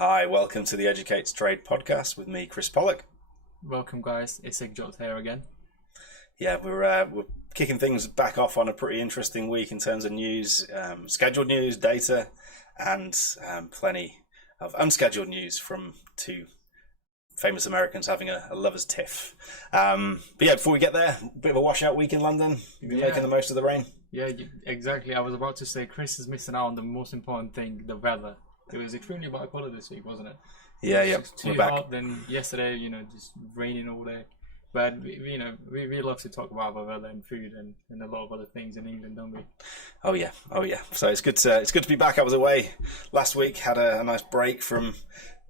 Hi, welcome to the Educates Trade podcast with me, Chris Pollock. Welcome, guys. It's Ikjot here again. Yeah, we're kicking things back off on a pretty interesting week in terms of news, scheduled news, data, and plenty of unscheduled news from two famous Americans having a lovers' tiff. But yeah, before we get there, a bit of a washout week in London. You've been making the most of the rain. Yeah, exactly. I was about to say Chris is missing out on the most important thing, the weather. It was extremely bipolar this week, wasn't it? Yeah, It's too hot. Then yesterday, just raining all day. But we love to talk about our weather and food and a lot of other things in England, don't we? Oh yeah. So it's good to be back. I was away last week, had a nice break from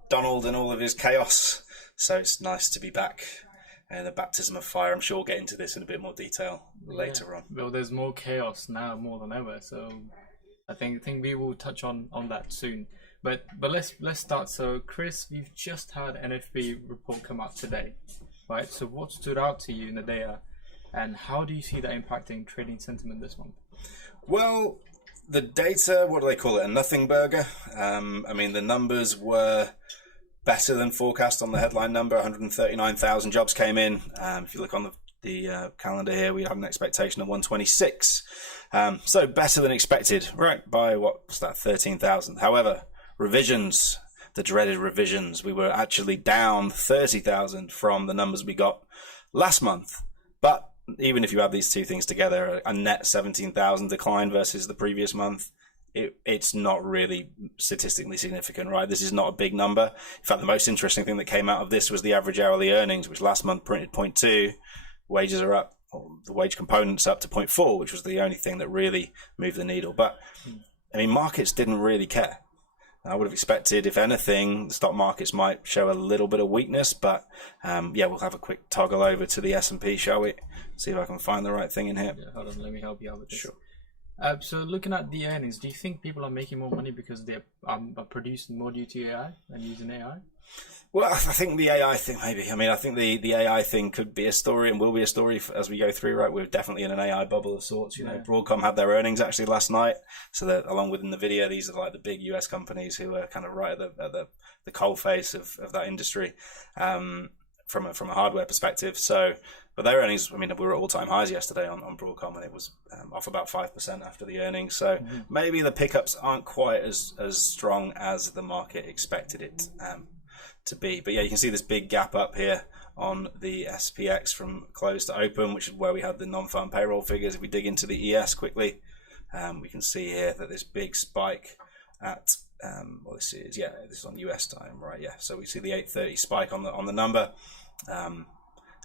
Donald and all of his chaos. So it's nice to be back. And the baptism of fire. I'm sure we'll get into this in a bit more detail later on. Well, there's more chaos now more than ever. So I think we will touch on that soon. But let's start. So Chris, we've just had NFP report come out today, right? So what stood out to you in the data, and how do you see that impacting trading sentiment this month? Well, the data, what do they call it? A nothing burger. The numbers were better than forecast on the headline number. 139,000 jobs came in. If you look on the calendar here, we had an expectation of 126. So better than expected, right? By what's that? 13,000. However, revisions, the dreaded revisions, we were actually down 30,000 from the numbers we got last month. But even if you add these two things together, a net 17,000 decline versus the previous month, it's not really statistically significant, right? This is not a big number. In fact, the most interesting thing that came out of this was the average hourly earnings, which last month printed 0.2. Wages are up, the wage component's up to 0.4, which was the only thing that really moved the needle. But markets didn't really care. I would have expected, if anything, the stock markets might show a little bit of weakness, but we'll have a quick toggle over to the S&P, shall we? See if I can find the right thing in here. Yeah, hold on, let me help you out with this. Sure. So looking at the earnings, do you think people are making more money because they're producing more due to AI and using AI? Well, I think the AI thing, maybe. I think the AI thing could be a story and will be a story as we go through, right? We're definitely in an AI bubble of sorts. Broadcom had their earnings actually last night. So that along with Nvidia, these are like the big US companies who are kind of right at the coal face of that industry from a hardware perspective. So, but their earnings, we were at all-time highs yesterday on Broadcom, and it was off about 5% after the earnings. So maybe the pickups aren't quite as strong as the market expected it to be. But yeah, you can see this big gap up here on the SPX from close to open, which is where we had the non-farm payroll figures. If we dig into the ES quickly, we can see here that this big spike at this is on US time, right? Yeah, so we see the 8:30 spike on the number, and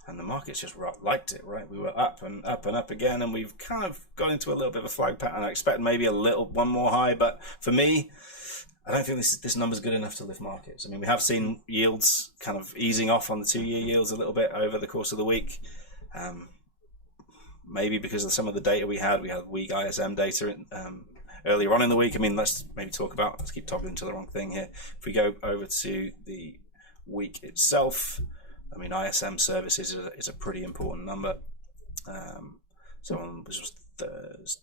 the market's just liked it, right? We were up and up and up again, and we've kind of got into a little bit of a flag pattern. I expect maybe one more high, but for me, I don't think this number's good enough to lift markets. We have seen yields kind of easing off on the 2-year yields a little bit over the course of the week. Maybe because of some of the data we had weak ISM data earlier on in the week. Let's keep toggling to the wrong thing here. If we go over to the week itself, ISM services is a pretty important number. So on this was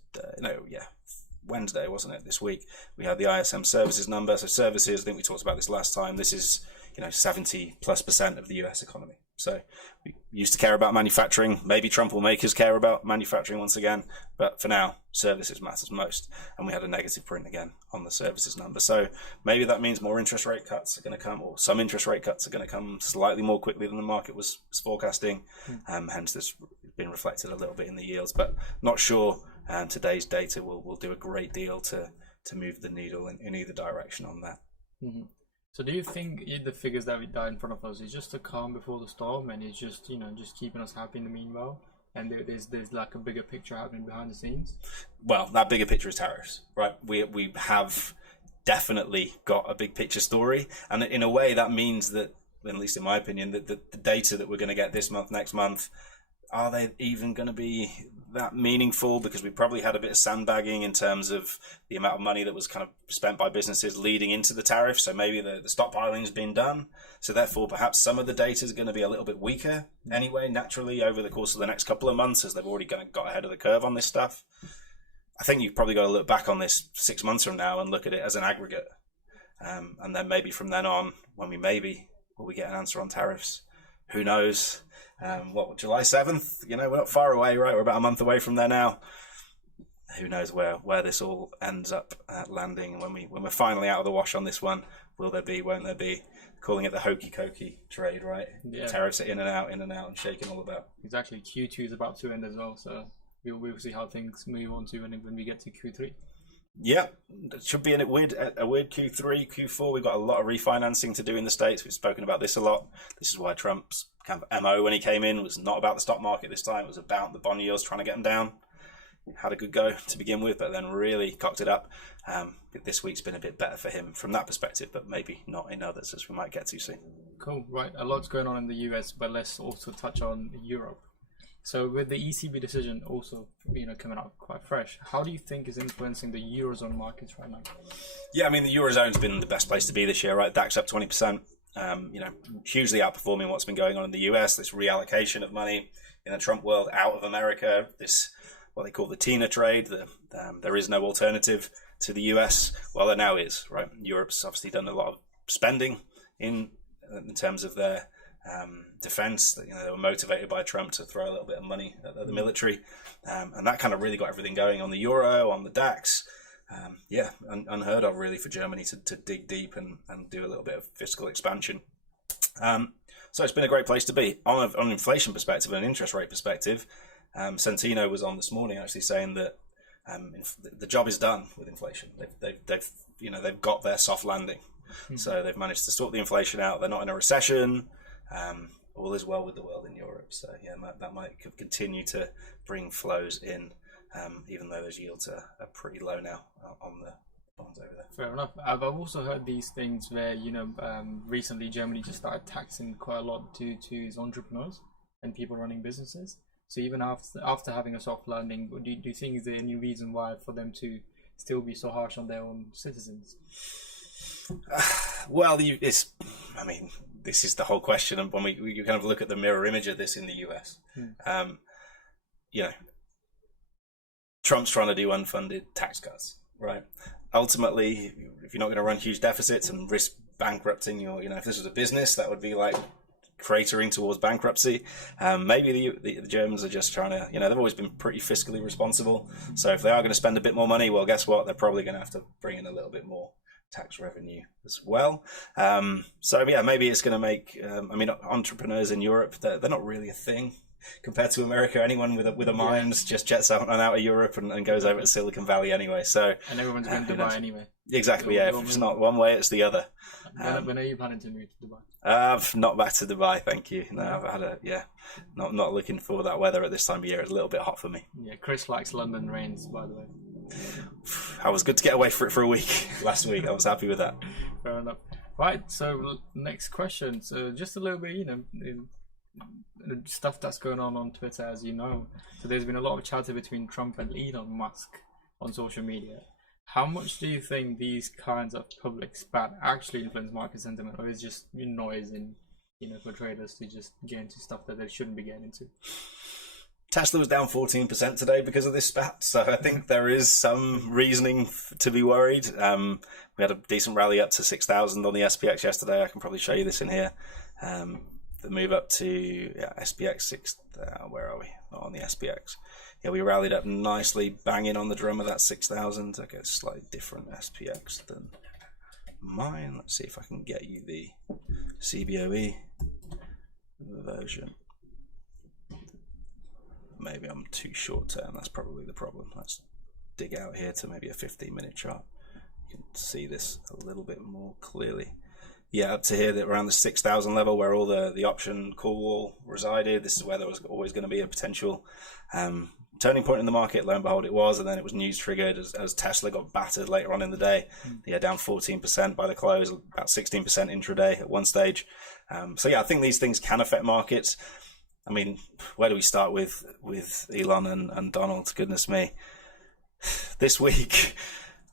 Wednesday, wasn't it? This week we had the ISM services number. So services, I think we talked about this last time. This is 70+% of the US economy. So we used to care about manufacturing. Maybe Trump will make us care about manufacturing once again, but for now, services matters most. And we had a negative print again on the services number. So maybe that means more interest rate cuts are going to come, or some interest rate cuts are going to come slightly more quickly than the market was forecasting. Hence, this has been reflected a little bit in the yields, but not sure. Today's data will do a great deal to move the needle in either direction on that. Mm-hmm. So do you think the figures that we got in front of us is just a calm before the storm, and it's just just keeping us happy in the meanwhile, and there's like a bigger picture happening behind the scenes? Well, that bigger picture is tariffs, right? We have definitely got a big picture story, and in a way that means that, at least in my opinion, that the data that we're going to get this month, next month, are they even going to be that meaningful? Because we probably had a bit of sandbagging in terms of the amount of money that was kind of spent by businesses leading into the tariff. So maybe the stockpiling has been done. So therefore, perhaps some of the data is going to be a little bit weaker anyway, naturally, over the course of the next couple of months, as they've already got ahead of the curve on this stuff. I think you've probably got to look back on this 6 months from now and look at it as an aggregate. and then maybe from then on, when will we get an answer on tariffs? Who knows? July 7th? We're not far away, right? We're about a month away from there now. Who knows where this all ends up landing? When we're finally out of the wash on this one, will there be? Won't there be? Calling it the hokey cokey trade, right? Yeah. Tariffs are in and out, and shaking all about. Exactly. Q2 is about to end as well, so we'll see how things move on to when we get to Q3. Yeah, it should be a weird Q3, Q4. We've got a lot of refinancing to do in the States. We've spoken about this a lot. This is why Trump's kind of MO when he came in was not about the stock market this time. It was about the bond yields, trying to get them down. Had a good go to begin with, but then really cocked it up. This week's been a bit better for him from that perspective, but maybe not in others, as we might get to soon. Cool, right. A lot's going on in the US, but let's also touch on Europe. So with the ECB decision also, coming out quite fresh, how do you think is influencing the Eurozone markets right now? Yeah, I mean, the Eurozone's been the best place to be this year, right? DAX up 20%, hugely outperforming what's been going on in the US, this reallocation of money in the Trump world out of America, this what they call the TINA trade, there is no alternative to the US. Well, there now is, right? Europe's obviously done a lot of spending in terms of their defense. They were motivated by Trump to throw a little bit of money at the military, and that kind of really got everything going on the euro, on the DAX. Unheard of really for Germany to dig deep and do a little bit of fiscal expansion. So it's been a great place to be. On an inflation perspective and an interest rate perspective, Centino was on this morning actually saying that the job is done with inflation. They've got their soft landing. So they've managed to sort the inflation out. They're not in a recession. All is well with the world in Europe. So yeah, that might continue to bring flows in, even though those yields are pretty low now on the bonds over there. Fair enough. I've also heard these things where recently Germany just started taxing quite a lot to its entrepreneurs and people running businesses. So even after having a soft landing, do you think is there any reason why for them to still be so harsh on their own citizens? This is the whole question, and when we kind of look at the mirror image of this in the US, Trump's trying to do unfunded tax cuts, right? Ultimately, if you're not going to run huge deficits and risk bankrupting if this was a business, that would be like cratering towards bankruptcy. Maybe the Germans are just trying to, they've always been pretty fiscally responsible. So if they are going to spend a bit more money, well, guess what? They're probably going to have to bring in a little bit more tax revenue as well. Maybe it's going to make, entrepreneurs in Europe, they're not really a thing compared to America. Anyone with a mind just jets out of Europe and goes over to Silicon Valley anyway. So and everyone's going to Dubai anyway. Exactly, yeah. If it's not one way, it's the other. When are you planning to move to Dubai? Not back to Dubai, thank you. No, I've had not looking for that weather at this time of year. It's a little bit hot for me. Yeah, Chris likes London rains, by the way. I was good to get away for a week last week. I was happy with that. Fair enough. Right, so next question. So just a little bit, stuff that's going on Twitter, as you know. So there's been a lot of chatter between Trump and Elon Musk on social media. How much do you think these kinds of public spat actually influence market sentiment, or is just noise and for traders to just get into stuff that they shouldn't be getting into? Tesla was down 14% today because of this spat, so I think there is some reasoning to be worried. We had a decent rally up to 6,000 on the SPX yesterday. I can probably show you this in here. The move up to SPX 6. Where are we? Not on the SPX. Yeah, we rallied up nicely, banging on the drum of that 6,000. Okay, it's slightly different SPX than mine. Let's see if I can get you the CBOE version. Maybe I'm too short term. That's probably the problem. Let's dig out here to maybe a 15-minute chart. You can see this a little bit more clearly. Yeah, up to here, around the 6,000 level, where all the option call wall resided. This is where there was always going to be a potential turning point in the market. Lo and behold, it was, and then it was news triggered as Tesla got battered later on in the day. Yeah, down 14% by the close, about 16% intraday at one stage. I think these things can affect markets. I mean, where do we start with Elon and Donald? Goodness me. This week,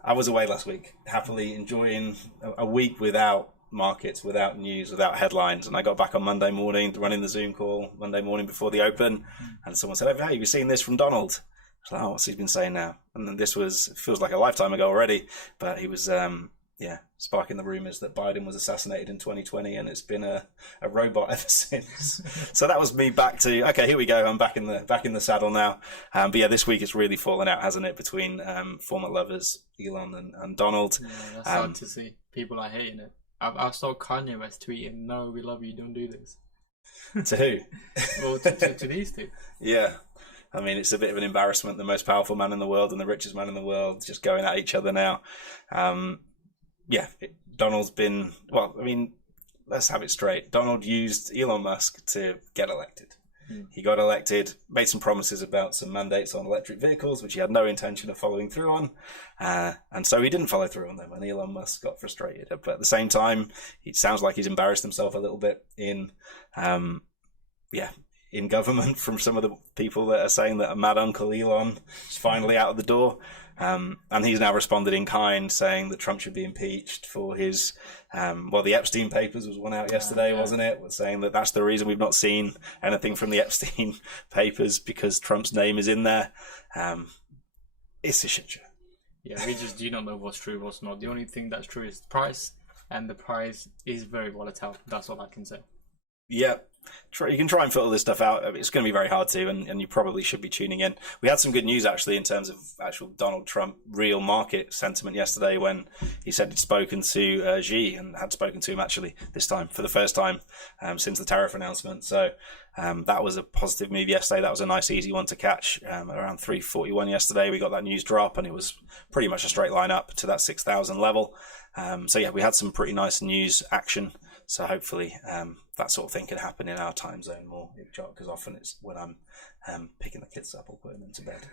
I was away last week, happily enjoying a week without markets, without news, without headlines. And I got back on Monday morning, running the Zoom call Monday morning before the open. And someone said, hey, have you seen this from Donald? I was like, oh, what's he been saying now? And then it feels like a lifetime ago already, but he was sparking the rumors that Biden was assassinated in 2020, and it's been a robot ever since. So that was me back to, okay, here we go. I'm back in the saddle now. But yeah, this week it's really fallen out, hasn't it, between former lovers Elon and Donald. Yeah, that's hard to see. People are hating it. I saw Kanye West tweeting, "No, we love you. Don't do this." To who? Well, to these two. Yeah. I mean, it's a bit of an embarrassment. The most powerful man in the world and the richest man in the world just going at each other now. Donald's been, well, I mean, let's have it straight. Donald used Elon Musk to get elected. He got elected, made some promises about some mandates on electric vehicles, which he had no intention of following through on. And so he didn't follow through on them, and Elon Musk got frustrated. But at the same time, it sounds like he's embarrassed himself a little bit in government from some of the people that are saying that a mad uncle Elon is finally out of the door. And he's now responded in kind, saying that Trump should be impeached for his, the Epstein papers was one out yesterday, wasn't it? Saying that that's the reason we've not seen anything from the Epstein papers, because Trump's name is in there. It's a shit show. Yeah, we just do not know what's true, what's not. The only thing that's true is the price, and the price is very volatile. That's all I can say. Yeah. You can try and filter this stuff out. It's going to be very hard to, and you probably should be tuning in. We had some good news, actually, in terms of actual Donald Trump real market sentiment yesterday, when he said he'd spoken to Xi, and had spoken to him, actually, this time, for the first time since the tariff announcement. So that was a positive move yesterday. That was a nice, easy one to catch. Around 3:41 yesterday, we got that news drop, and it was pretty much a straight line up to that 6,000 level. We had some pretty nice news action. So hopefully that sort of thing can happen in our time zone more, because often it's when I'm picking the kids up or putting them to bed.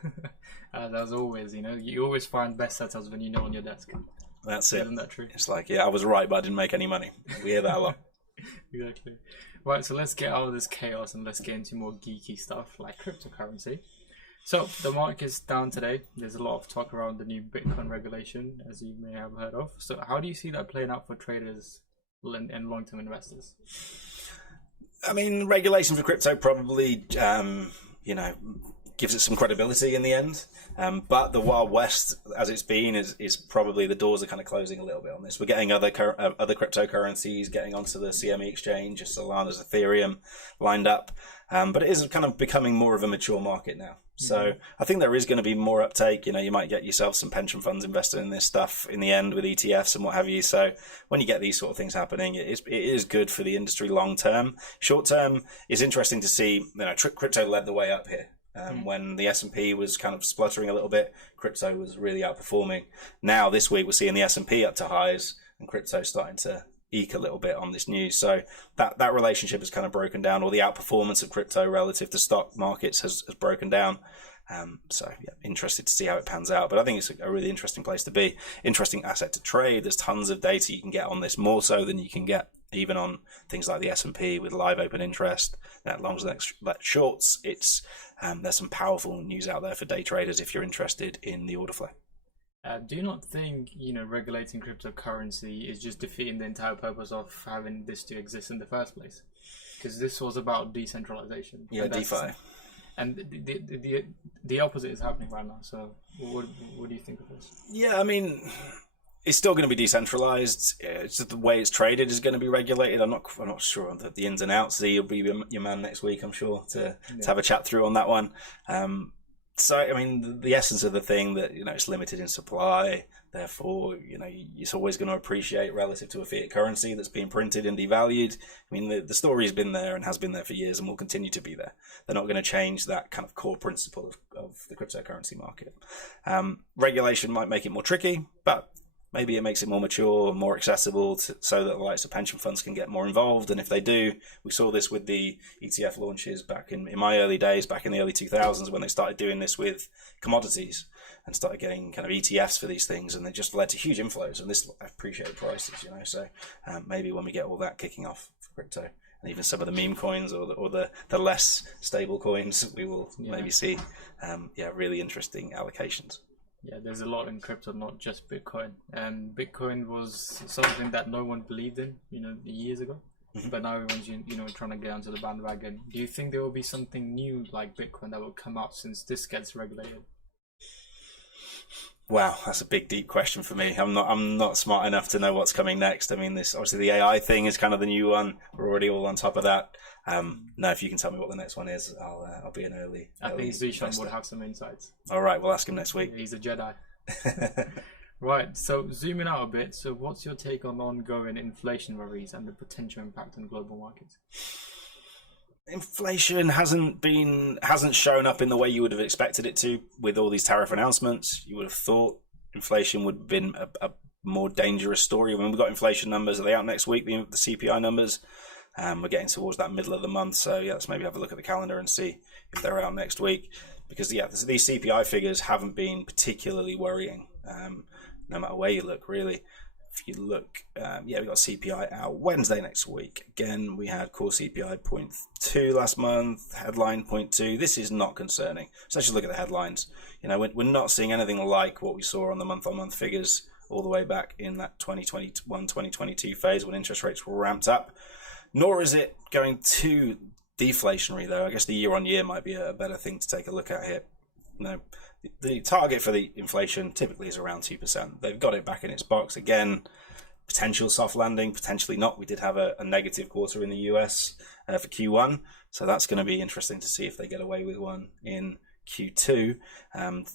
As always, you always find best setups when you know on your desk. That's it. Isn't that true? It's like, I was right, but I didn't make any money. We hear that a lot. Exactly. Right, so let's get out of this chaos and let's get into more geeky stuff like cryptocurrency. So the market's down today. There's a lot of talk around the new Bitcoin regulation, as you may have heard of. So how do you see that playing out for traders and long-term investors? I mean, regulation for crypto probably, gives it some credibility in the end. But the Wild West, as it's been, is probably the doors are kind of closing a little bit on this. We're getting other cryptocurrencies getting onto the CME exchange, just Solana's Ethereum lined up. But it is kind of becoming more of a mature market now. So I think there is going to be more uptake. You might get yourself some pension funds invested in this stuff in the end with ETFs and what have you. So when you get these sort of things happening, it is good for the industry long term. Short term, it's interesting to see, crypto led the way up here. When the S&P was kind of spluttering a little bit, crypto was really outperforming. Now this week we're seeing the S&P up to highs and crypto starting to eke a little bit on this news. So that relationship has kind of broken down, or the outperformance of crypto relative to stock markets has broken down. Interested to see how it pans out. But I think it's a really interesting place to be. Interesting asset to trade. There's tons of data you can get on this, more so than you can get even on things like the S&P with live open interest. Longs and shorts. There's some powerful news out there for day traders if you're interested in the order flow. Do you not think, regulating cryptocurrency is just defeating the entire purpose of having this to exist in the first place? Because this was about decentralization. Yeah, DeFi. And the opposite is happening right now. So what do you think of this? Yeah, I mean, it's still going to be decentralized. It's just the way it's traded is going to be regulated. I'm not sure on the ins and outs. Z will be your man next week, I'm sure, to have a chat through on that one. So, I mean, the essence of the thing that, it's limited in supply, therefore, it's always going to appreciate relative to a fiat currency that's being printed and devalued. I mean, the story's been there and has been there for years and will continue to be there. They're not going to change that kind of core principle of the cryptocurrency market. Regulation might make it more tricky, but maybe it makes it more mature, more accessible, so that the likes of pension funds can get more involved. And if they do, we saw this with the ETF launches back in my early days, back in the early 2000s, when they started doing this with commodities and started getting kind of ETFs for these things. And they just led to huge inflows and this appreciated prices, So maybe when we get all that kicking off for crypto, and even some of the meme coins or the less stable coins, we will maybe see really interesting allocations. Yeah, there's a lot in crypto, not just Bitcoin. And Bitcoin was something that no one believed in, years ago. But now everyone's, trying to get onto the bandwagon. Do you think there will be something new like Bitcoin that will come out since this gets regulated? Wow, that's a big, deep question for me. I'm not smart enough to know what's coming next. I mean, this obviously the AI thing is kind of the new one. We're already all on top of that. No, if you can tell me what the next one is, I'll be an early. I think Zishan investor. would have some insights. All right, we'll ask him next week. He's a Jedi. Right, so zooming out a bit, so what's your take on ongoing inflation worries and the potential impact on global markets? Inflation hasn't shown up in the way you would have expected it to with all these tariff announcements. You would have thought inflation would have been a more dangerous story. When we've got inflation numbers, are they out next week, the CPI numbers? We're getting towards that middle of the month, so yeah, let's maybe have a look at the calendar and see if they're out next week. Because yeah, these CPI figures haven't been particularly worrying, no matter where you look, really. If you look, we got CPI out Wednesday next week. Again, we had core CPI 0.2 last month, headline 0.2. This is not concerning. So let's just look at the headlines. You know, we're not seeing anything like what we saw on the month-on-month figures all the way back in that 2021, 2022 phase when interest rates were ramped up. Nor is it going too deflationary, though. I guess the year-on-year might be a better thing to take a look at here. No. The target for the inflation typically is around 2%. They've got it back in its box. Again, potential soft landing, potentially not. We did have a negative quarter in the US for Q1, so that's going to be interesting to see if they get away with one in Q2.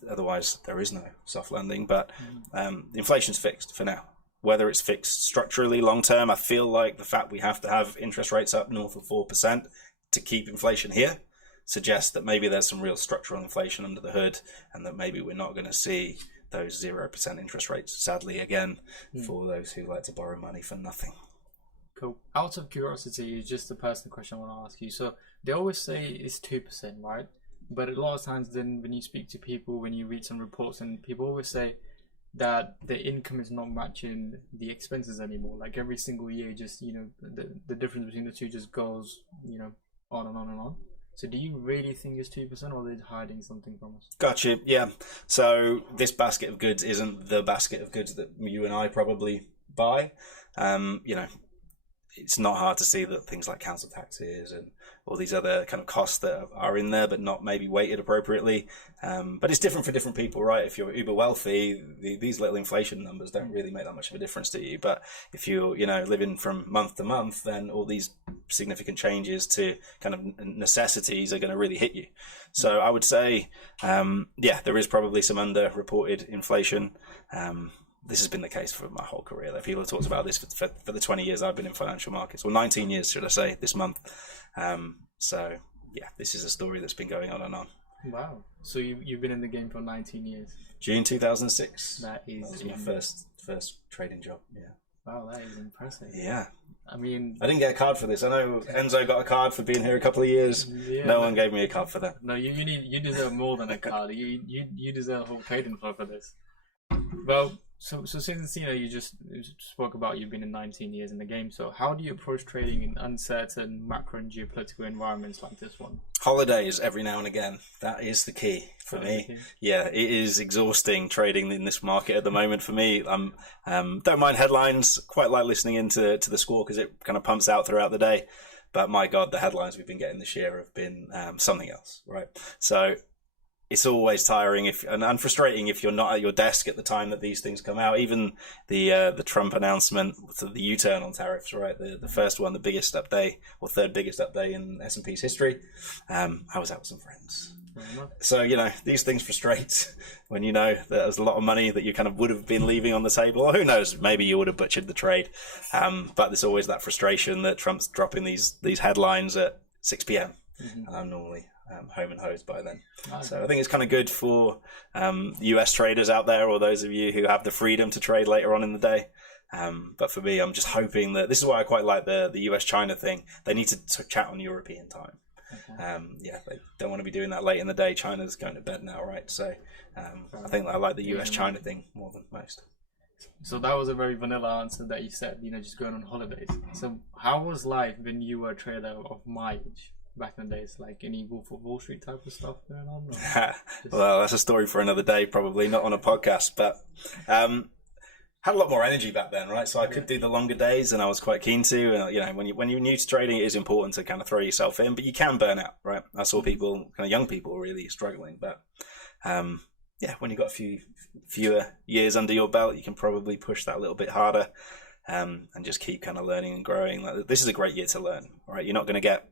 Otherwise, there is no soft landing, but the inflation's fixed for now. Whether it's fixed structurally long term, I feel like the fact we have to have interest rates up north of 4% to keep inflation here suggests that maybe there's some real structural inflation under the hood and that maybe we're not going to see those 0% interest rates, sadly, again, for those who like to borrow money for nothing. Cool. Out of curiosity, just a personal question I want to ask you. So they always say it's 2%, right? But a lot of times then when you speak to people, when you read some reports, and people always say that the income is not matching the expenses anymore. Like every single year, just, you know, the difference between the two just goes, you know, on and on and on. So do you really think it's 2%, or are they hiding something from us? Gotcha. Yeah. So this basket of goods isn't the basket of goods that you and I probably buy. You know, it's not hard to see that things like council taxes and all these other kind of costs that are in there, but not maybe weighted appropriately. But it's different for different people, right? If you're uber wealthy, these little inflation numbers don't really make that much of a difference to you. But if you're, you know, living from month to month, then all these significant changes to kind of necessities are going to really hit you. So I would say, there is probably some underreported inflation. This has been the case for my whole career. People have talked about this for the 20 years I've been in financial markets, or 19 years, should I say, this month. So yeah, this is a story that's been going on and on. Wow. So you've been in the game for 19 years. June 2006. That was my first trading job. Yeah. Wow, that is impressive. Yeah. I mean, I didn't get a card for this. I know Enzo got a card for being here a couple of years. Yeah, no one gave me a card for that. No, you deserve more than a card. You deserve a whole trading floor for this. Well, so since you just spoke about you've been in 19 years in the game, so how do you approach trading in uncertain macro and geopolitical environments like this one? Holidays every now and again. That is the key for me. Yeah, it is exhausting trading in this market at the moment for me. Don't mind headlines. Quite like listening into the score because it kind of pumps out throughout the day. But my God, the headlines we've been getting this year have been something else, right? So it's always tiring and frustrating if you're not at your desk at the time that these things come out. Even the Trump announcement, the U-turn on tariffs, right? The first one, the biggest update or third biggest update in S&P's history. I was out with some friends. So, these things frustrate when you know that there's a lot of money that you kind of would have been leaving on the table, or who knows, maybe you would have butchered the trade. But there's always that frustration that Trump's dropping these headlines at 6 p.m. And I'm normally home and hosed by then. So I think it's kind of good for US traders out there, or those of you who have the freedom to trade later on in the day. But for me, I'm just hoping that this is why I quite like the US-China thing. They need to chat on European time. They don't want to be doing that late in the day. China's going to bed now, right? So I think I like the US-China thing more than most. So that was a very vanilla answer that you said, just going on holidays. So how was life when you were a trader of my age? Back in the days, like any Wolf of Wall Street type of stuff going on? Well, that's a story for another day, probably not on a podcast, but had a lot more energy back then, right? So I could do the longer days, and I was quite keen to. When you're new to trading, it is important to kind of throw yourself in, but you can burn out, right? I saw people, kind of young people, really struggling, but yeah, when you've got fewer years under your belt, you can probably push that a little bit harder, and just keep kind of learning and growing. Like, this is a great year to learn, right? You're not going to get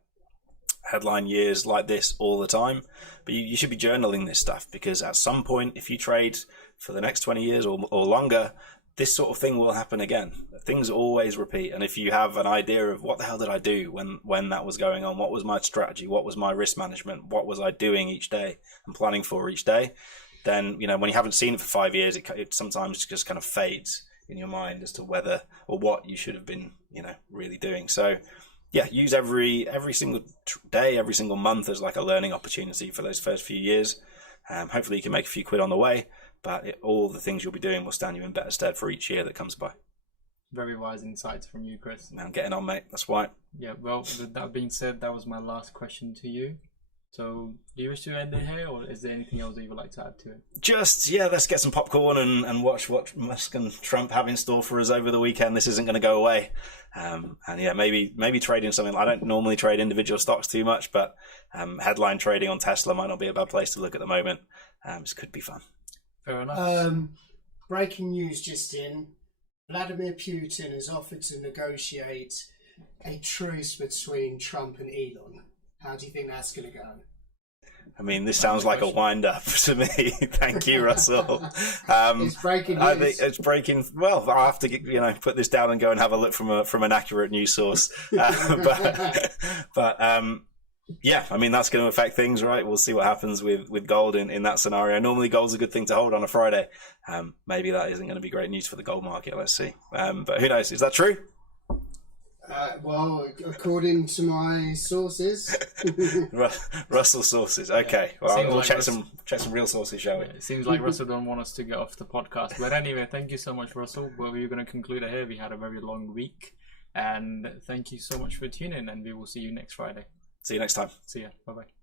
headline years like this all the time, but you should be journaling this stuff, because at some point, if you trade for the next 20 years or longer, this sort of thing will happen again. Things always repeat. And if you have an idea of what the hell did I do when that was going on, what was my strategy, what was my risk management, what was I doing each day and planning for each day, then, you know, when you haven't seen it for 5 years, it sometimes just kind of fades in your mind as to whether or what you should have been, you know, really doing. So yeah, use every single day, every single month as like a learning opportunity for those first few years. Hopefully you can make a few quid on the way, but all the things you'll be doing will stand you in better stead for each year that comes by. Very wise insights from you, Chris. Now getting on, mate. That's why. Yeah, well, with that being said, that was my last question to you. So, do you wish to end it here, or is there anything else that you would like to add to it? Just, yeah, let's get some popcorn and watch what Musk and Trump have in store for us over the weekend. This isn't going to go away. And yeah, maybe trading something. I don't normally trade individual stocks too much, but headline trading on Tesla might not be a bad place to look at the moment. This could be fun. Fair enough. Breaking news just in. Vladimir Putin has offered to negotiate a truce between Trump and Elon. How do you think that's going to go? I mean, this sounds like a wind-up to me. Thank you, Russell. It's breaking news. I think it's breaking. Well, I'll have to put this down and go and have a look from an accurate news source. But yeah, I mean, that's going to affect things, right? We'll see what happens with gold in that scenario. Normally, gold's a good thing to hold on a Friday. Maybe that isn't going to be great news for the gold market. Let's see. But who knows? Is that true? Well, according to my sources. Russell sources. Okay. Well, we'll like check some real sources, shall we? It seems like Russell don't want us to get off the podcast. But anyway, thank you so much, Russell. Well, we're going to conclude it here. We had a very long week. And thank you so much for tuning in, and we will see you next Friday. See you next time. See ya. Bye-bye.